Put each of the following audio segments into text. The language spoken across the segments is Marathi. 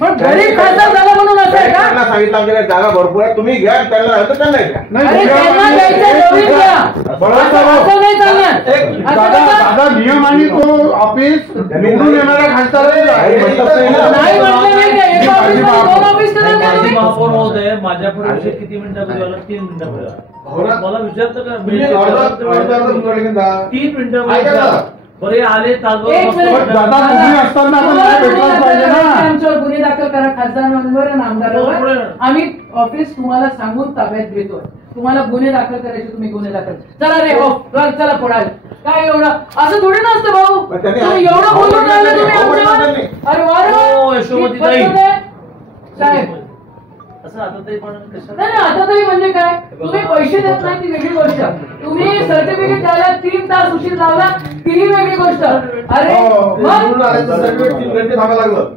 पण गरीब खासदार झाला म्हणून असं आहे का? त्यांना सांगितलं आमच्याकडे जागा भरपूर आहे, तुम्ही घ्या, त्यांना घ्या. अरे त्यांना द्यायचं नवीन घ्या. असं नाही चालणार. दादा नियम आणि तो ऑफिस निवडून येणाऱ्या खासदार नाही म्हटलं नाही का? एका ऑफिसमध्ये दोन ऑफिस करा ना तुम्ही. महापौर महोदय, माझ्यापुढे किती मिनिटापूर्वी आला? 3 मिनिटापूर्वी. मला विचारतं का? 3 मिनिटं बरे आले ताजवर. दादा तुम्ही असताना भेटलाच पाहिजे ना. आमच्यावर गुन्हे दाखल करा खासदारांवर आणि आमदारांवर. आम्ही ऑफिस तुम्हाला सांगून ताब्यात घेतो. तुम्हाला गुन्हे दाखल करायचे, तुम्ही गुन्हे दाखल चला रे हो, चला पडाल. काय एवढं असं थोडी नसतं भाऊ. तुम्ही एवढं बोलून राहिले तुम्ही आमच्यावर. अरे वा साहेब, असं आता तरी पण नाही आता तरी म्हणजे काय? तुम्ही पैसे देत नाही ती वेगळी गोष्ट. तुम्ही सर्टिफिकेट द्यायला 3 तास उशीर लावला ती वेगळी गोष्ट. अरे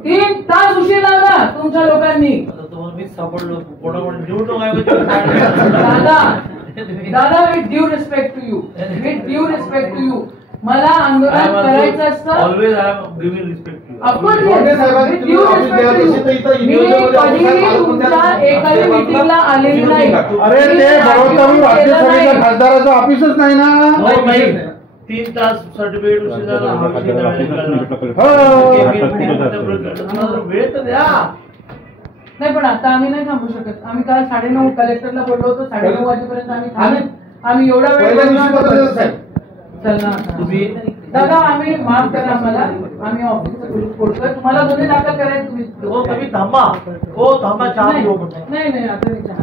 3 तास उशीर लावला तुमच्या लोकांनी. तुम्हाला मीच सापडलो कोणाकडे निवडणूक आयोग. दादा with due respect to you, with due respect to you, मला आंदोलन करायचं असतं. Always I am giving respect to you. Of course with due respect to you. मी कधीही तुमच्या एकाही मीटिंगला आलेली नाही. अरे ते बरोबर राज्यसभेच्या खासदाराचं ऑफिसच नाही ना. 3 तास सर्टिफिकेट उशीर झाला. वेळ तर द्या. नाही पण आता आम्ही नाही थांबू शकत. आम्ही काल 9:30 कलेक्टरला बोललो होतो. 9:30 वाजेपर्यंत आम्ही एवढा वेळ चल ना तुम्ही दादा. आम्ही माफ करा आम्हाला. आम्ही ऑफिसचं फोडतोय. तुम्हाला गुन्हे दाखल करायचे तुम्ही थांबा. हो थांबा. चहा नाही आता मी चहा